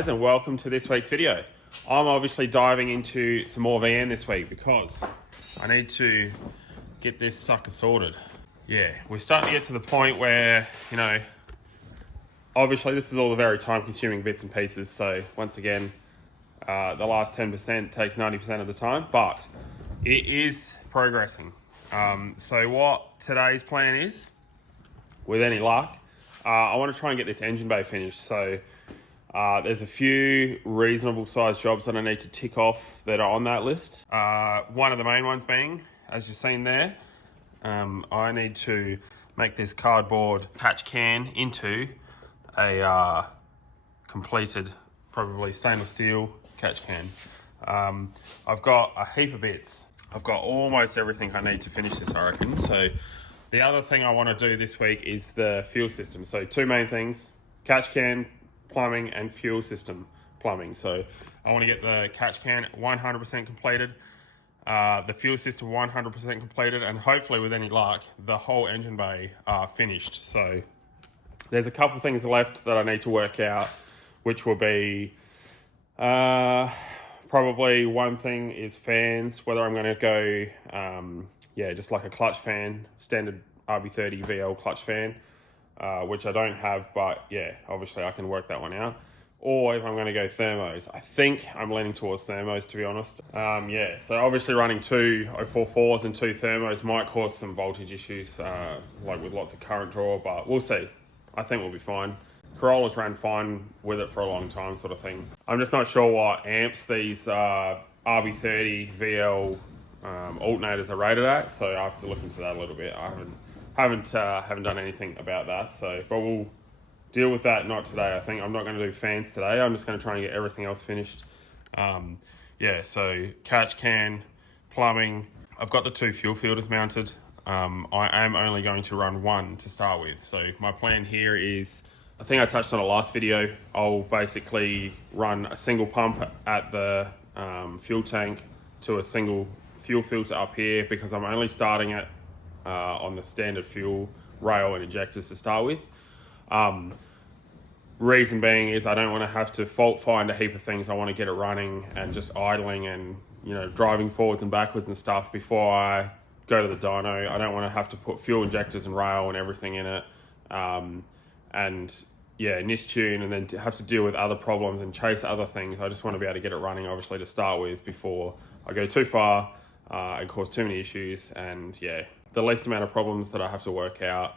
guys, and welcome to this week's video. I'm obviously diving into some more VN this week because I need to get this sucker sorted. Yeah, we're starting to get to the point where, you know, obviously this is all the very time consuming bits and pieces. So once again, the last 10% takes 90% of the time, but it is progressing. So what today's plan is, with any luck, I want to try and get this engine bay finished. So there's a few reasonable sized jobs that I need to tick off that are on that list. One of the main ones being, as you've seen there, I need to make this cardboard patch can into a completed, probably stainless steel catch can. I've got a heap of bits. I've got almost everything I need to finish this, I reckon. So the other thing I want to do this week is the fuel system. So two main things: catch can plumbing and fuel system plumbing. So I want to get the catch can 100% completed, the fuel system 100% completed, and hopefully with any luck, the whole engine bay finished. So there's a couple things left that I need to work out, which will be probably one thing is fans, whether I'm going to go, just like a clutch fan, standard RB30 VL clutch fan, which I don't have, but yeah, obviously I can work that one out. Or if I'm going to go thermos, I think I'm leaning towards thermos, to be honest. So obviously running two 044s and two thermos might cause some voltage issues, like with lots of current draw, but we'll see. I think we'll be fine. Corolla's ran fine with it for a long time, sort of thing. I'm just not sure what amps these RB30 VL alternators are rated at, so I have to look into that a little bit. I haven't done anything about that, so but we'll deal with that. Not today. I think I'm not going to do fans today. I'm just going to try and get everything else finished. So catch can, plumbing. I've got the two fuel filters mounted. I am only going to run one to start with. So my plan here is, I think I touched on it last video, I'll basically run a single pump at the fuel tank to a single fuel filter up here, because I'm only starting it on the standard fuel rail and injectors to start with. Reason being is I don't want to have to fault find a heap of things. I want to get it running and just idling and, you know, driving forwards and backwards and stuff before I go to the dyno. I don't want to have to put fuel injectors and rail and everything in it. NIS tune and then to have to deal with other problems and chase other things. I just want to be able to get it running, obviously, to start with before I go too far and cause too many issues. And yeah, the least amount of problems that I have to work out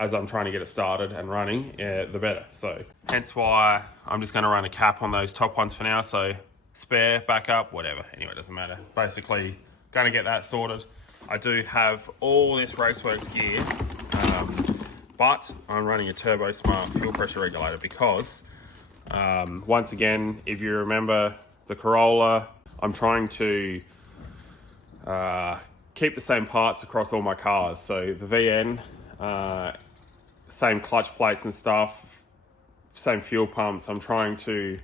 as I'm trying to get it started and running, the better. So hence why I'm just going to run a cap on those top ones for now. So spare, backup, whatever. Anyway, it doesn't matter. Basically, going to get that sorted. I do have all this Raceworks gear, but I'm running a Turbo Smart fuel pressure regulator because, once again, if you remember the Corolla, I'm trying to keep the same parts across all my cars. So the VN, same clutch plates and stuff, same fuel pumps. I'm trying to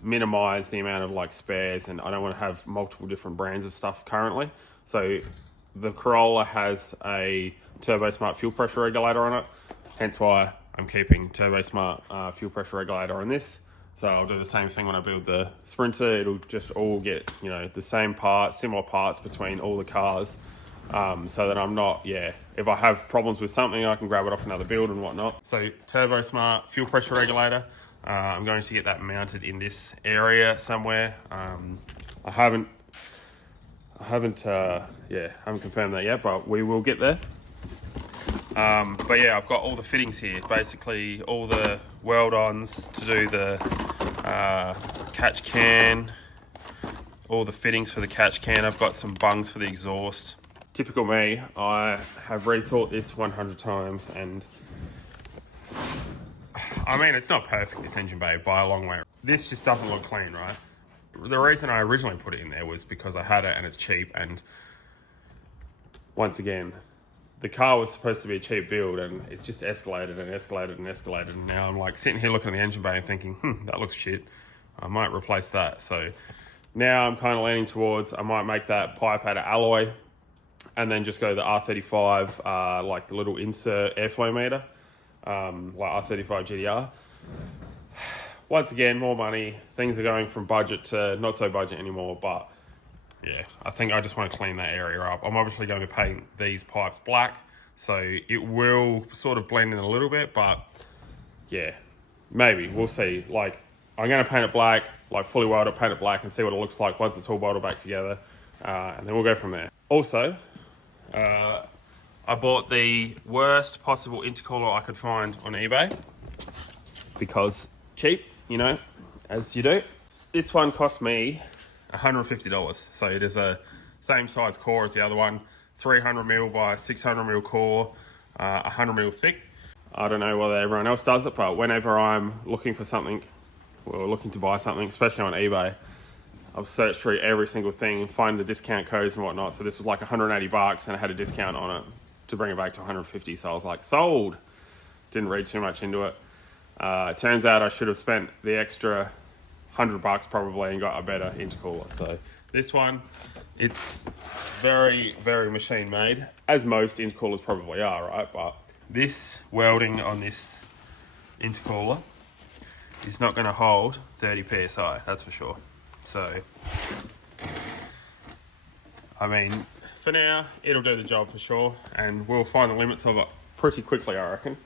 minimize the amount of like spares, and I don't want to have multiple different brands of stuff currently. So the Corolla has a Turbo Smart fuel pressure regulator on it, hence why I'm keeping Turbo Smart fuel pressure regulator on this. So I'll do the same thing when I build the Sprinter. It'll just all get, you know, the same parts, similar parts between all the cars, so that I'm not, if I have problems with something, I can grab it off another build and whatnot. So Turbo Smart fuel pressure regulator, I'm going to get that mounted in this area somewhere. I haven't confirmed that yet, but we will get there. I've got all the fittings here, basically all the weld-ons to do the catch can, all the fittings for the catch can. I've got some bungs for the exhaust. Typical me, I have rethought this 100 times, and I mean, it's not perfect, this engine bay, by a long way. This just doesn't look clean, right? The reason I originally put it in there was because I had it and it's cheap, and once again, the car was supposed to be a cheap build, and it's just escalated and escalated and escalated, and now I'm like sitting here looking at the engine bay and thinking, that looks shit. I might replace that. So now I'm kind of leaning towards, I might make that pipe out of alloy and then just go the R35, like the little insert airflow meter, like R35 GDR. once again, more money. Things are going from budget to not so budget anymore, but yeah, I think I just want to clean that area up. I'm obviously going to paint these pipes black, so it will sort of blend in a little bit, but yeah, maybe, we'll see. Like, I'm going to paint it black, like fully weld it, paint it black, and see what it looks like once it's all bolted back together, and then we'll go from there. Also, I bought the worst possible intercooler I could find on eBay, because cheap, you know, as you do. This one cost me $150, so it is a same size core as the other one, 300mm by 600mm core, 100mm thick. I don't know whether everyone else does it, but whenever I'm looking for something, or looking to buy something, especially on eBay, I've searched through every single thing and find the discount codes and whatnot. So this was like 180 bucks and it had a discount on it to bring it back to 150. So I was like, sold. Didn't read too much into it. Turns out I should have spent the extra 100 bucks probably and got a better intercooler. So this one, it's very, very machine made, as most intercoolers probably are, right? But this welding on this intercooler is not going to hold 30 psi, that's for sure. So, I mean, for now, it'll do the job for sure, and we'll find the limits of it pretty quickly, I reckon.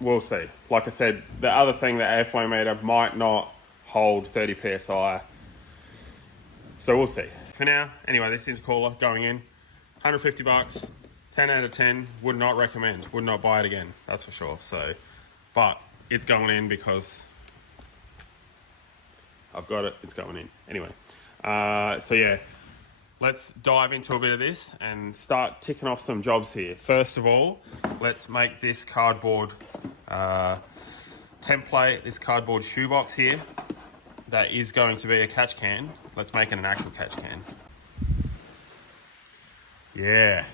We'll see. Like I said, the other thing, the airflow meter might not hold 30 psi, so we'll see. For now, anyway, this intercooler going in, 150 bucks, 10 out of 10, would not recommend, would not buy it again, that's for sure. So, but it's going in because I've got it, it's going in. Anyway, so yeah, let's dive into a bit of this and start ticking off some jobs here. First of all, let's make this cardboard template, this cardboard shoebox here, that is going to be a catch can. Let's make it an actual catch can. Yeah.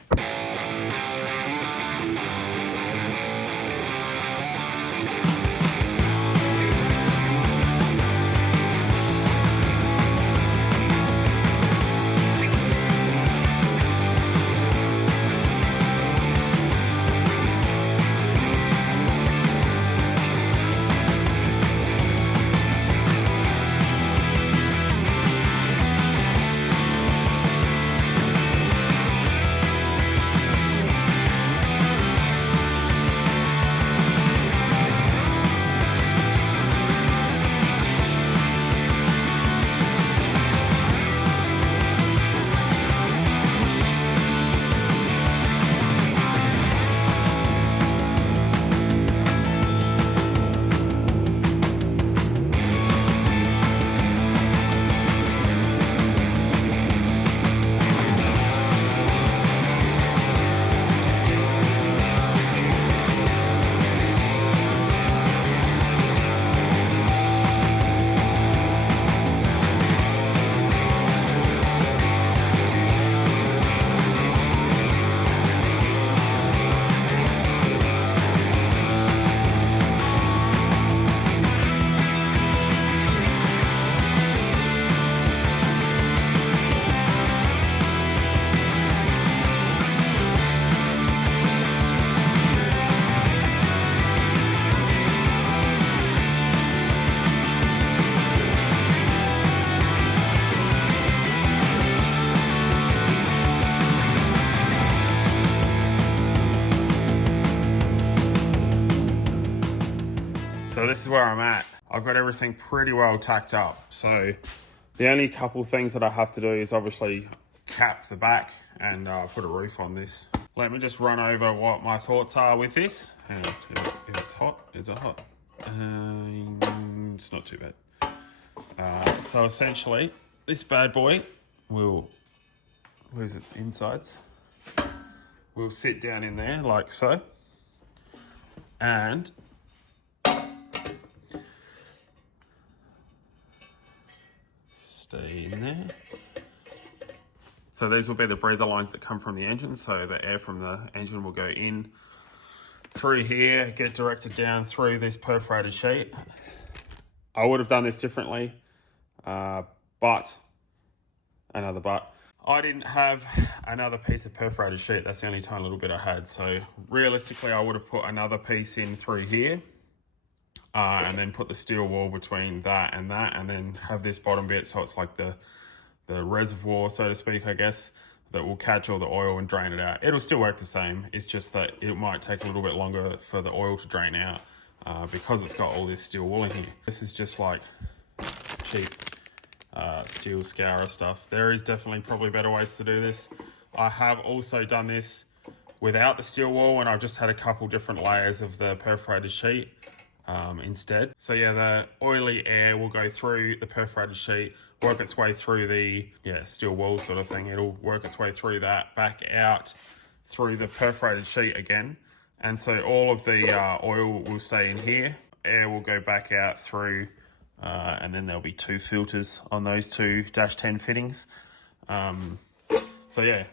So this is where I'm at. I've got everything pretty well tacked up. So the only couple things that I have to do is obviously cap the back and put a roof on this. Let me just run over what my thoughts are with this. And if it's hot, is it hot? It's not too bad. So essentially, this bad boy will lose its insides. We'll sit down in there like so. And stay in there. So these will be the breather lines that come from the engine. So the air from the engine will go in through here, get directed down through this perforated sheet. I would have done this differently, but I didn't have another piece of perforated sheet. That's the only tiny little bit I had. So realistically, I would have put another piece in through here. and then put the steel wall between that, and then have this bottom bit, so it's like the reservoir, so to speak, I guess, that will catch all the oil and drain it out. It'll still work the same. It's just that it might take a little bit longer for the oil to drain out because it's got all this steel wool in here. This is just like cheap steel scourer stuff. There is definitely probably better ways to do this. I have also done this without the steel wool, and I've just had a couple different layers of the perforated sheet instead. So yeah, the oily air will go through the perforated sheet, work its way through the steel wool sort of thing. It'll work its way through that, back out through the perforated sheet again. And so all of the oil will stay in here. Air will go back out through, and then there'll be 2 filters on those 2 -10 fittings. So yeah,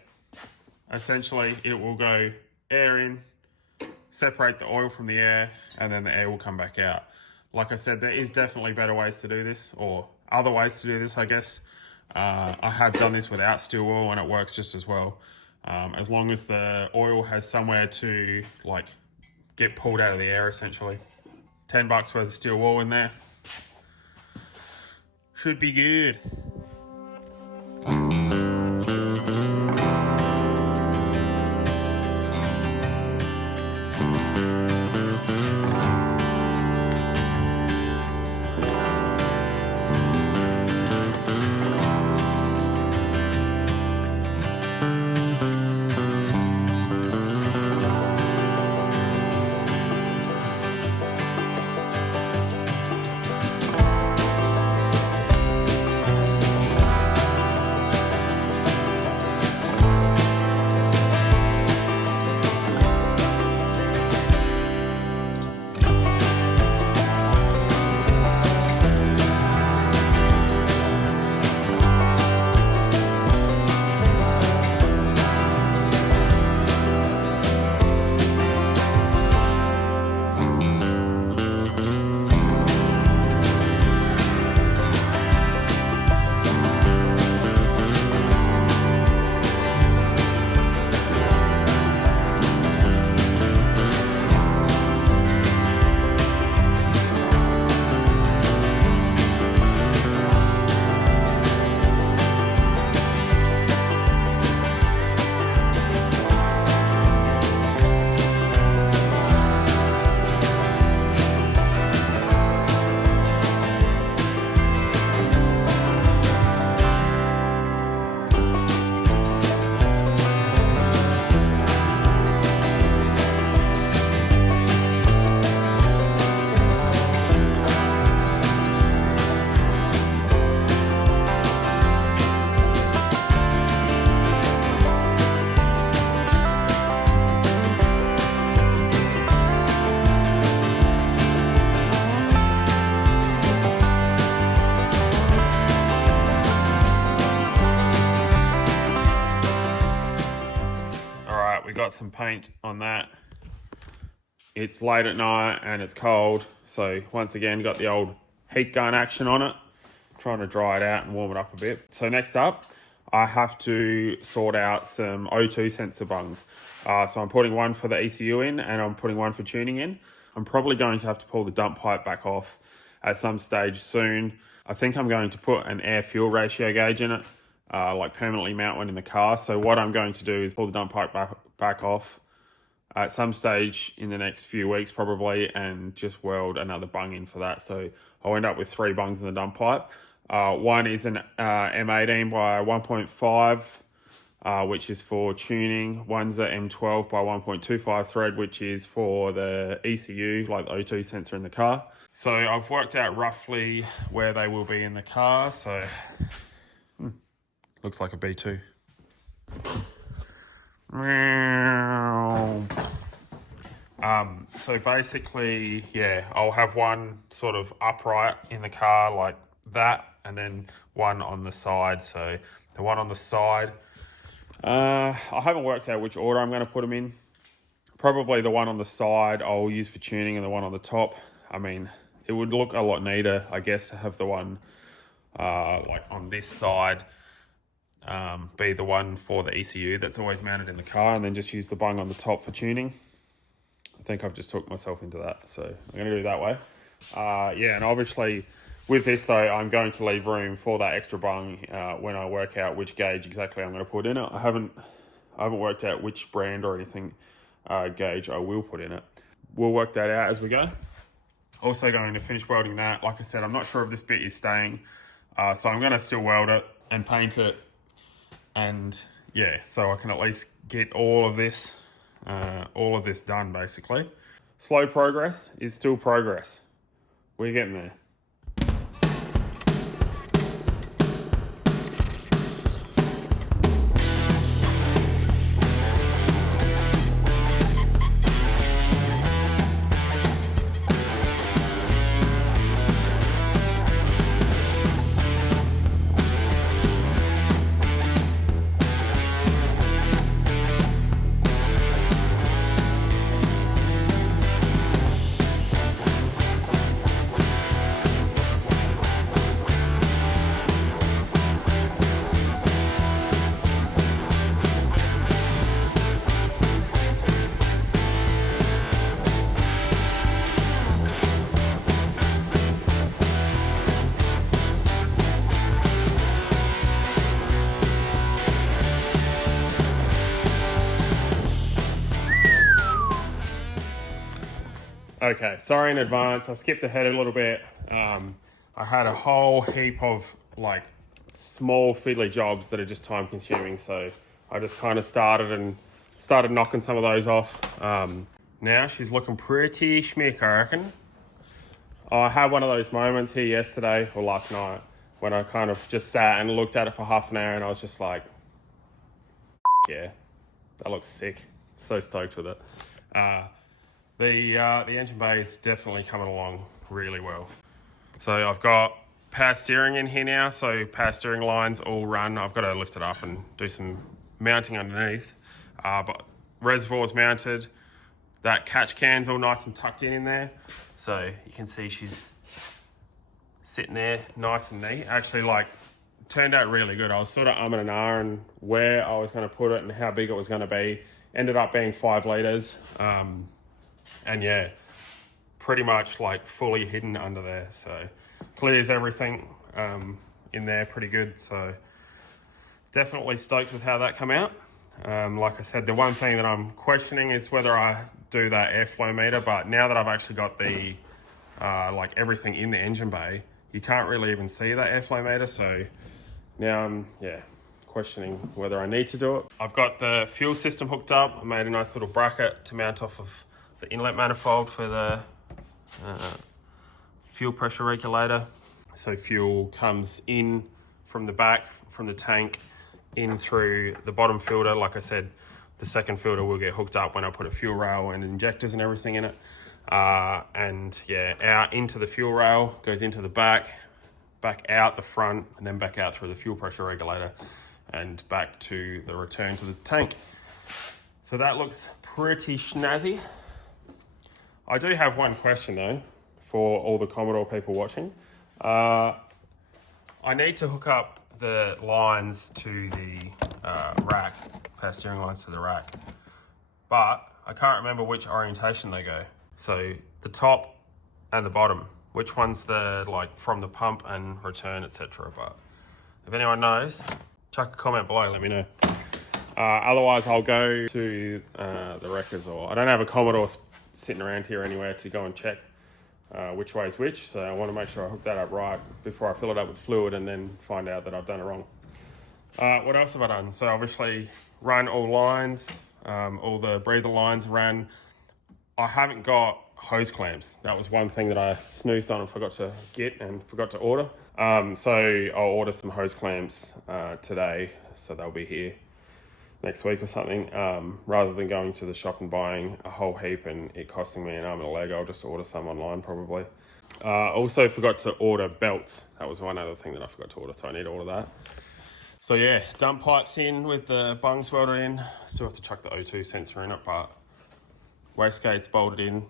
essentially it will go air in, separate the oil from the air, and then the air will come back out. Like I said, there is definitely better ways to do this, or other ways to do this, I guess. I have done this without steel wool and it works just as well. As long as the oil has somewhere to like get pulled out of the air, essentially. $10 worth of steel wool in there. Should be good. Got some paint on that. It's late at night and it's cold, so once again got the old heat gun action on it, trying to dry it out and warm it up a bit. So next up, I have to sort out some O2 sensor bungs. So I'm putting one for the ECU in and I'm putting one for tuning in. I'm probably going to have to pull the dump pipe back off at some stage soon. I think I'm going to put an air fuel ratio gauge in it, like permanently mount one in the car. So what I'm going to do is pull the dump pipe back off at some stage in the next few weeks probably, and just weld another bung in for that. So I'll end up with 3 bungs in the dump pipe. One is an M18 by 1.5, which is for tuning. One's a M12 by 1.25 thread, which is for the ECU, like the O2 sensor in the car. So I've worked out roughly where they will be in the car. So looks like a B2. So basically, yeah, I'll have one sort of upright in the car like that, and then one on the side. So the one on the side, I haven't worked out which order I'm going to put them in. Probably the one on the side I'll use for tuning, and the one on the top, I mean, it would look a lot neater, I guess, to have the one like on this side be the one for the ECU that's always mounted in the car, and then just use the bung on the top for tuning. I think I've just talked myself into that, so I'm going to do it that way. Yeah, and obviously with this though, I'm going to leave room for that extra bung when I work out which gauge exactly I'm going to put in it. I haven't worked out which brand or anything gauge I will put in it. We'll work that out as we go. Also going to finish welding that. Like I said, I'm not sure if this bit is staying, so I'm going to still weld it and paint it, and yeah, so I can at least get all of this done basically. Slow progress is still progress. We're getting there. Okay, sorry in advance, I skipped ahead a little bit. I had a whole heap of like small fiddly jobs that are just time consuming, so I just kind of started knocking some of those off. Now she's looking pretty schmick, I reckon. I had one of those moments here yesterday or last night when I kind of just sat and looked at it for half an hour and I was just like, yeah, that looks sick. So stoked with it. The engine bay is definitely coming along really well. So I've got power steering in here now, so power steering lines all run. I've got to lift it up and do some mounting underneath. But reservoir's mounted. That catch can's all nice and tucked in there. So you can see she's sitting there nice and neat. Actually, like, turned out really good. I was sort of umming and ahhing where I was going to put it and how big it was going to be. Ended up being 5 litres. And yeah, pretty much like fully hidden under there. So clears everything in there pretty good. So definitely stoked with how that come out. Like I said, the one thing that I'm questioning is whether I do that airflow meter, but now that I've actually got the like everything in the engine bay, you can't really even see that airflow meter. So now I'm, yeah, questioning whether I need to do it. I've got the fuel system hooked up. I made a nice little bracket to mount off of the inlet manifold for the fuel pressure regulator. So fuel comes in from the back, from the tank, in through the bottom filter. Like I said, the second filter will get hooked up when I put a fuel rail and injectors and everything in it. And yeah, out into the fuel rail, goes into the back out the front, and then back out through the fuel pressure regulator and back to the return to the tank. So that looks pretty snazzy. I do have one question though, for all the Commodore people watching. I need to hook up the lines to the rack, power steering lines to the rack, but I can't remember which orientation they go. So the top and the bottom, which one's the, like, from the pump and return, etc. But if anyone knows, chuck a comment below, let me know. Otherwise I'll go to the wreckers, or I don't have a Commodore sitting around here anywhere to go and check which way is which, so I want to make sure I hook that up right before I fill it up with fluid and then find out that I've done it wrong. What else have I done? So obviously run all lines, all the breather lines ran. I haven't got hose clamps. That was one thing that I snoozed on and forgot to get and forgot to order. So I'll order some hose clamps today, so they'll be here next week or something, rather than going to the shop and buying a whole heap and it costing me an arm and a leg. I'll just order some online probably. Also forgot to order belts. That was one other thing that I forgot to order, so I need to order that. So yeah, dump pipes in with the bungs welded in. Still have to chuck the O2 sensor in it, but wastegate's bolted in.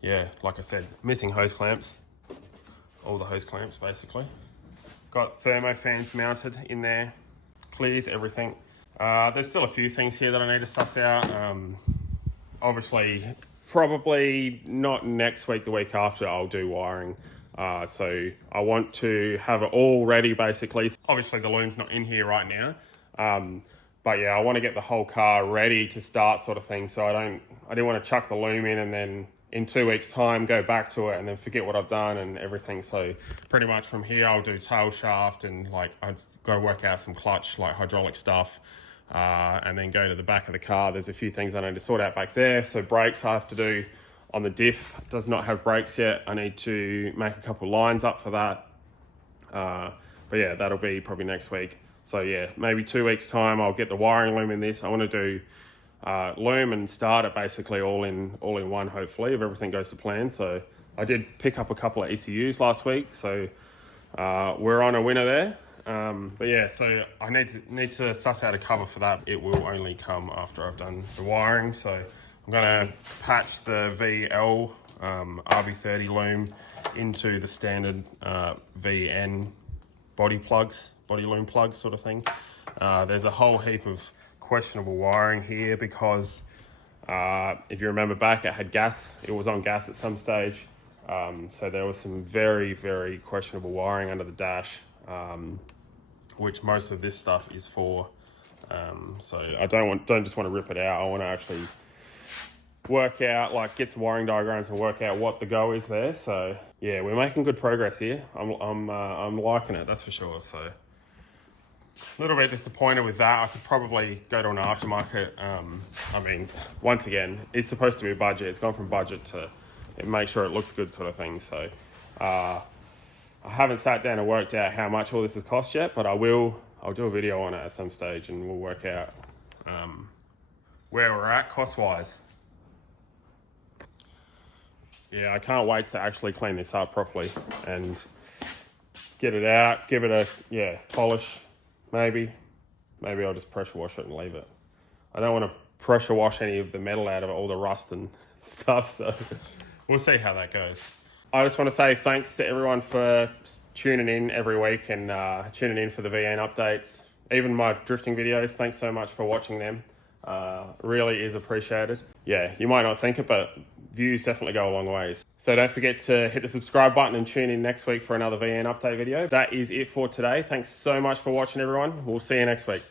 Yeah, like I said, missing hose clamps. All the hose clamps basically. Got thermo fans mounted in there. Clears everything. There's still a few things here that I need to suss out. Obviously, probably not next week, the week after, I'll do wiring. So I want to have it all ready basically. Obviously the loom's not in here right now. But yeah, I want to get the whole car ready to start sort of thing. So I didn't want to chuck the loom in and then in 2 weeks time go back to it and then forget what I've done and everything. So pretty much from here I'll do tail shaft and like I've got to work out some clutch, like hydraulic stuff, and then go to the back of the car. There's a few things I need to sort out back there. So brakes I have to do on the diff. It does not have brakes yet. I need to make a couple lines up for that. But yeah, that'll be probably next week. So yeah, maybe 2 weeks time I'll get the wiring loom in this. I want to do loom and start it basically all in one, hopefully, if everything goes to plan. So I did pick up a couple of ECUs last week, so we're on a winner there. But yeah, so I need to suss out a cover for that. It will only come after I've done the wiring. So I'm gonna patch the VL RB30 loom into the standard VN body loom plugs sort of thing. There's a whole heap of questionable wiring here because if you remember back, it was on gas at some stage. So there was some very, very questionable wiring under the dash, which most of this stuff is for. So I don't just want to rip it out. I want to actually work out, like get some wiring diagrams and work out what the go is there. So yeah, we're making good progress here. I'm liking it, that's for sure. So a little bit disappointed with that. I could probably go to an aftermarket. I mean, once again, it's supposed to be a budget. It's gone from budget to make sure it looks good sort of thing. So I haven't sat down and worked out how much all this has cost yet, but I'll do a video on it at some stage and we'll work out where we're at cost-wise. Yeah, I can't wait to actually clean this up properly and get it out, give it a, polish, maybe I'll just pressure wash it and leave it. I don't want to pressure wash any of the metal out of it, all the rust and stuff, so we'll see how that goes. I just want to say thanks to everyone for tuning in every week and tuning in for the VN updates. Even my drifting videos, thanks so much for watching them. Really is appreciated. Yeah, you might not think it, but views definitely go a long ways. So don't forget to hit the subscribe button and tune in next week for another VN update video. That is it for today. Thanks so much for watching, everyone. We'll see you next week.